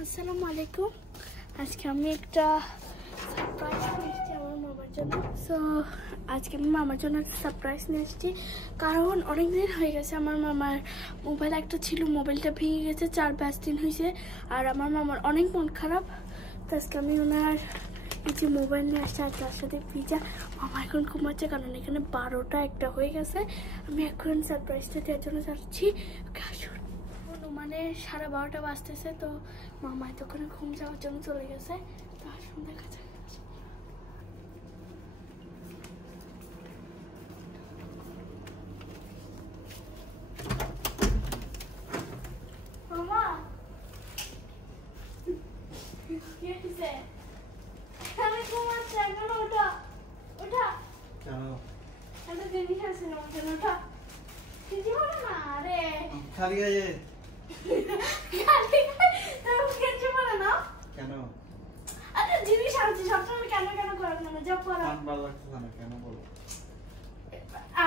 আসসালামু আলাইকুম। আজকে আমি একটা সারপ্রাইজ নিয়ে এসেছি আমার মামার জন্য। সো আজকে আমি মামার জন্য একটা সারপ্রাইজ নিয়ে এসেছি, কারণ অনেকদিন হয়ে গেছে আমার মামার মোবাইল একটা ছিল, মোবাইলটা ভেঙে গেছে, 4-5 দিন হয়েছে। আর আমার মামার অনেক মন খারাপ, তো আজকে আমি ওনার যে মোবাইল নিয়ে আসছি আর তার সাথে পিজা। মামা এখন ঘুমাচ্ছে কারণ এখানে 12টা 1টা হয়ে গেছে। আমি এখন সারপ্রাইজটা দেওয়ার জন্য যাচ্ছি। আসুন, মানে 12:30 বাজতেছে, তো মামা এতক্ষণে ঘুম যাওয়ার জন্য চলে গেছে। তো আসুন দেখা যাক। মামা কি হয়েছে? আমি ঘুমাচ্ছি, এখন ওঠা ওঠা। কেন? একটা জিনিস আছে আমার জন্য, ওঠা। কিছু বলে না রে, খালি গায়ে কিছু বলে না কেন? আরে জিনিস আনছি, সবসময় কেন কেন করে না, যা পড়া ভালো লাগছে না কেন বলো?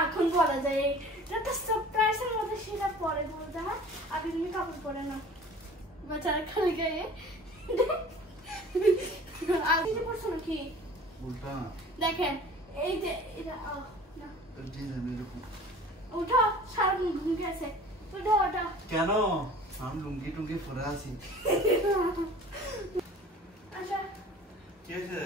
এখন বলা যায় এটা তো সারপ্রাইজের মধ্যে, সেটা পরে বলতে হয়। আগে তুমি কাপড় পরে না, বেচারা খালি গায়ে। আগে যে পড়ছো নাকি উল্টা দেখেন, এই যে এটা না উঠো, সারাদিন ঘুম গেছে, উঠো ওঠো। কেন? আমি লুঙ্গি টুঙ্গি পরে আছি। আচ্ছা কি হয়েছে?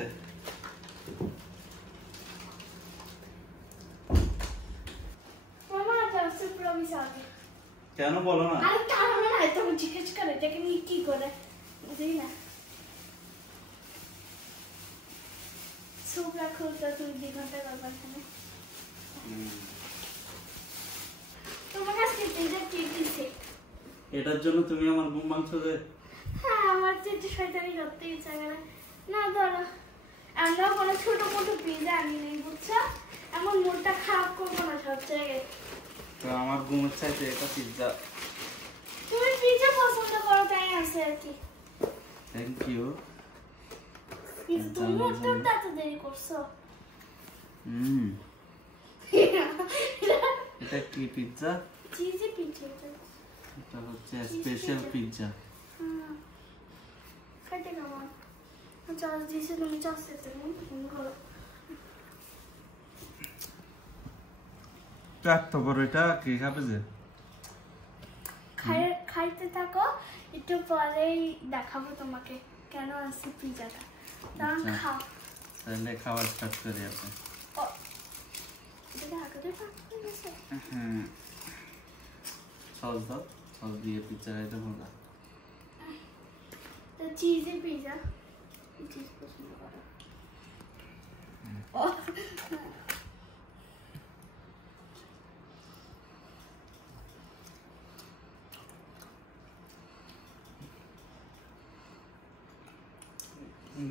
মামা যাচ্ছে প্রমিস আগে। কেন বলো না? আরে কারণ না, তুমি জিজ্ঞেস করে এটাকে নিয়ে কি করে বুঝি না। সুপ্রা খুলতে তুমি 2 ঘন্টা লাগবে এখানে। তোমার কাছে তিনটা টিপ দিছি। এটার জন্য তুমি আমার ঘুম ভাঙছো যে? হ্যাঁ, আমার তো একটু শয়তানি করতে ইচ্ছা করে না। ধরো আমরা কোনো ছোট মোটো পিজা আনি নেই, বুঝছো? এমন মনটা খারাপ করবো না সব জায়গায়। তো আমার ঘুমের চাইতে এটা পিজ্জা। তুমি পিজা পছন্দ করো তাই আছে আর কি। Thank you. কিন্তু তুমি তো তাড়াতাড়ি করছো। এটা কি পিজ্জা? Cheesy pizza. এটা হচ্ছে স্পেশাল পিজ্জা। হ্যাঁ, খাইতে কেমন? চাষ দিয়েছে, তুমি চাষ দিতে ভালো। এত বড় এটা কে খাবে যে? খাইতে থাকো, একটু পরেই দেখাবো তোমাকে কেন আছে পিজাটা। তখন খাও। তাহলে খাওয়া স্টার্ট করি আপনি। এটা আগে পাকতে গেছে। হ্যাঁ, সস দাও, সস দিয়ে পিজ্জা খাইতে মজা। তো চিজি পিজা, চিজ পছন্দ করো?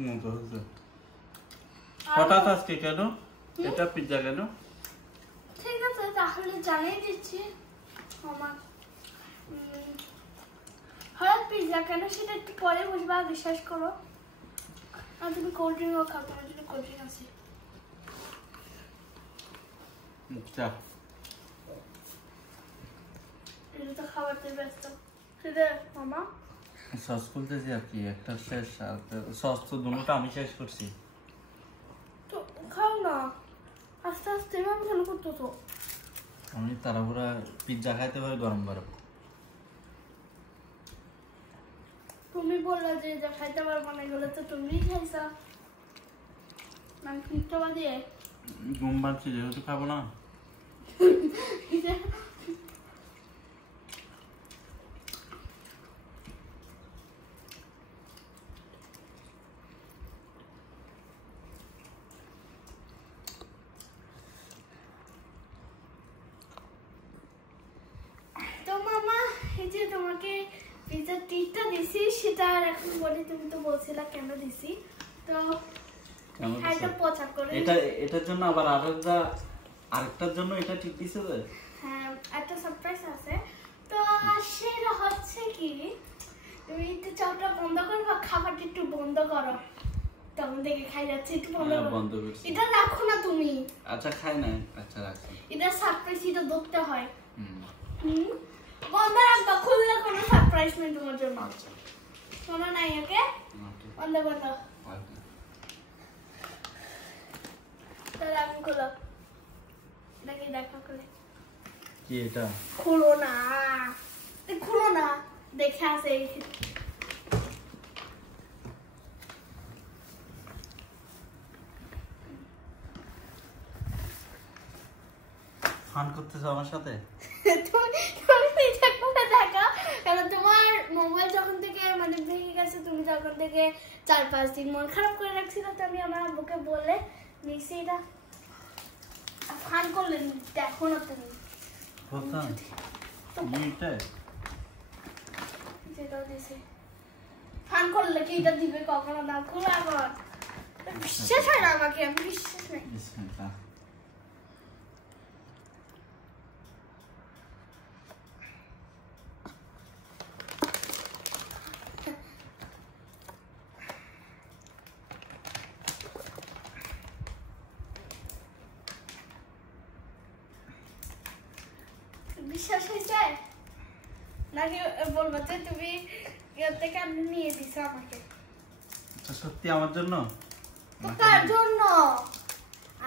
মজা হচ্ছে। হঠাৎ আজকে কেন এটা পিজ্জা কেন? ঠিক আছে, তাহলে জানিয়ে দিচ্ছি। আমার হঠাৎ পিজা কেন সেটা একটু পরে বুঝবা, বিশ্বাস করো। আর তুমি কোল্ড ড্রিঙ্কও খাও, তোমার জন্য কোল্ড ড্রিঙ্ক আছে। আচ্ছা, এটা তো খাবারতে ব্যস্ত। সেটা মামা সস খুলতেছি আর কি, একটা শেষ। আর সস তো দুটোটা আমি শেষ করছি। তো খাও না, আস্তে আস্তে এভাবে কেন করতো? তো আমি তাড়াহুড়া পিজ্জা খাইতে পারি গরম গরম। তুমি বললে যে যা খাইতে পারবো না, এগুলো তো তুমিই খাইছা। আমি মিথ্যাবাদ দিয়ে ঘুম পাচ্ছি যেহেতু খাবো না। তো মামা, এই যে তোমাকে পিজার টিপটা দিছি, সেটা আর এখন বলি, তুমি তো বলছিলা কেন দিছি। তো এটা পচা করে এটা এটার জন্য আবার আরেকটার জন্য এটা ঠিক দিছে যে? হ্যাঁ, একটা সারপ্রাইজ আছে। তো সেটা হচ্ছে কি, তুমি একটু চাপটা বন্ধ করবা, খাবারটা একটু বন্ধ করো। তখন দেখে খাই যাচ্ছে, একটু বন্ধ করো। বন্ধ করছি। এটা রাখো না তুমি। আচ্ছা খাই না, আচ্ছা রাখছি। এটা সারপ্রাইজ, এটা ধরতে হয়। বন্ধ রাখবা, খুললে কোনো সারপ্রাইজ নেই তোমার জন্য। আচ্ছা। শোনো নাই, ওকে? বন্ধ বন্ধ। তাহলে আমি খুলো। দেখি দেখো খুলে। কি এটা? খুলো না, খুলো না, দেখে আসে। ফান করতেছ আমার সাথে? তোমার মোবাইল যখন থেকে মানে ভেঙে গেছে, তুমি তখন থেকে 4-5 দিন মন খারাপ করে রাখছিল, তো আমি আমার আব্বুকে বলে নিছি এটা ফান করলেন। দেখো না তুমি যেটাও দিছে ফান করলে কি এটা দিবে কখনো না। খোলা আবার বিশ্বাস হয় না আমাকে, আমি বিশ্বাস নাই। বিশ্বাস হয়েছে নাকি বলবো যে তুমি থেকে আপনি নিয়ে দিছো আমাকে? সত্যি আমার জন্য? তো কার জন্য?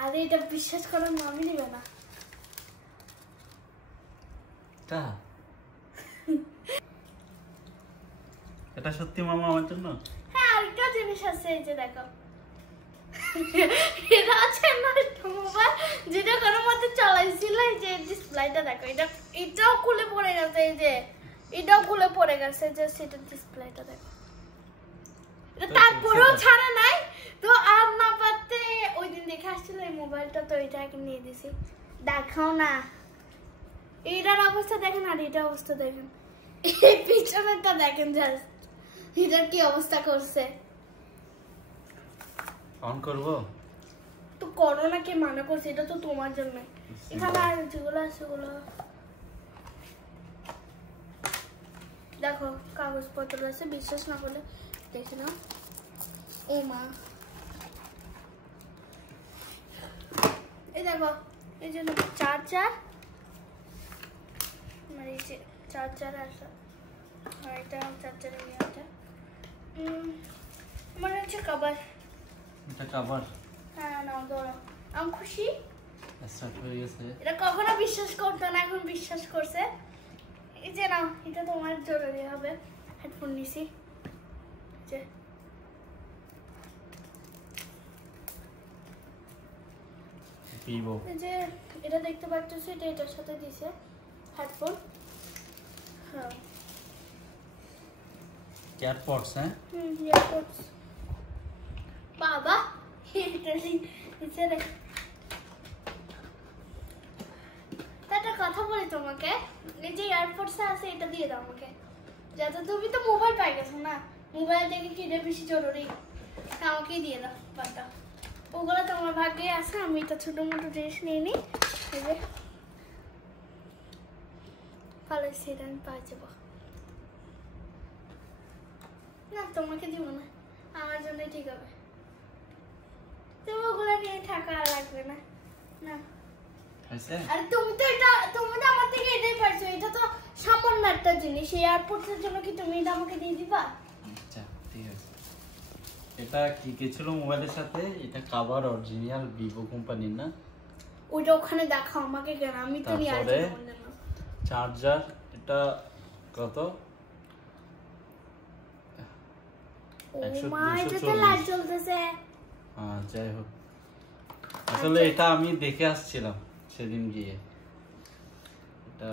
আরে এটা বিশ্বাস করার নামই নিবে না। এটা সত্যি মামা আমার জন্য? হ্যাঁ, আরেকটা জিনিস আছে, এই যে দেখো, এটা আছে আমার মোবাইল যেটা কোনো মতে চালাইছিল, এই যে ডিসপ্লেটা দেখো, এটাও খুলে পড়ে গেছে, এই যে এটাও খুলে পড়ে গেছে, যে সেটা ডিসপ্লেটা দেখো। তারপরেও ছাড়া নাই তো, আর না পারতে ওই দিন দেখে আসছিল এই মোবাইলটা, তো এটাকে নিয়ে দিছি। দেখাও না, এটার অবস্থা দেখেন আর এটার অবস্থা দেখেন, এই পিছনেরটা দেখেন, জাস্ট এটার কি অবস্থা করছে। অন করব তো করো না, কে মানা করছে? এটা তো তোমার জন্য। এখানে আর যেগুলো আছে ওগুলো দেখো, কাগজপত্র আছে, বিশ্বাস না করলে দেখে নাও। ও মা, এই দেখো, এই জন্য চার্জার, মানে এই যে চার্জার আছে, আর এটা চার্জারের ইয়েটা মনে হচ্ছে কভার। এটা কভার? হ্যাঁ, নাও ধরো। আমি খুশি, স্টার্ট হয়ে গেছে। এটা কখনো বিশ্বাস করতো না, এখন বিশ্বাস করছে। এই যে নাও, এটা তোমার জরুরি হবে। হেডফোন নিছি, যে ভিভো, এই যে এটা দেখতে পাচ্ছ, এটা এটার সাথে দিছে হেডফোন। হ্যাঁ, এয়ারপডস। হ্যাঁ, এয়ারপডস। বাবা, এটা নিচে রে। একটা কথা বলি তোমাকে, এই যে এয়ারপডস আছে, এটা দিয়ে দাও আমাকে, যাতে তুমি তো মোবাইল পাই গেছো না, মোবাইল থেকে কিনে বেশি জরুরি, আমাকেই দিয়ে দাও বাটা। ওগুলো তোমার ভাগ্যে আছে, আমি তো ছোট মোটো জিনিস নিয়ে নিই, ভালো সেটা আমি পাই যাবো না। তোমাকে দিব না, আমার জন্যই ঠিক হবে। তুমি ওগুলো নিয়ে থাকা লাগবে না। না, আরে তুমি তো আমার থেকে এটাই পাইছো, এটা তো সামান্য একটা জিনিস। এয়ারপোর্টের জন্য কি তুমি এটা আমাকে দিয়ে দিবা? আচ্ছা ঠিক আছে। এটা কি কি ছিল মোবাইলের সাথে? এটা কভার অরিজিনাল ভিভো কোম্পানির না? ওইটা ওখানে দেখাও আমাকে, কেন আমি তো নিয়ে আসব না। চার্জার, এটা কত? ও মা, এটাতে লাইট জ্বলতেছে। হ্যাঁ, যাই হোক, আসলে এটা আমি দেখে আসছিলাম সেদিন গিয়ে। এটা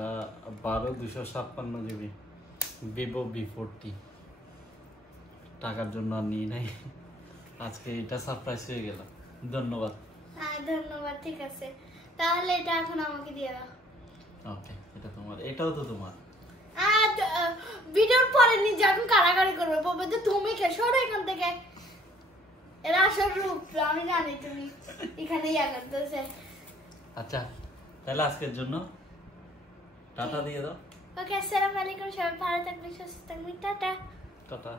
12/256 GB ভিভো V40। টাকার জন্য আর নিয়ে নাই, আজকে এটা সারপ্রাইজ হয়ে গেল। ধন্যবাদ। হ্যাঁ ধন্যবাদ, ঠিক আছে, তাহলে এটা এখন আমাকে দিয়ে দাও। ওকে, এটা তোমার, এটাও তো তোমার। আর ভিডিওর পরে নি যখন কারাগারি করবে বলবে যে তুমি কে, সরো এখান থেকে। এরা আসল রূপ আমি জানি, তুমি এখানেই আগাতেছে। আচ্ছা, তাহলে আজকের জন্য টাটা দিয়ে দাও। ওকে, আসসালামু আলাইকুম, সবাই ভালো থাকবেন, সুস্থ থাকবেন, টাটা টাটা।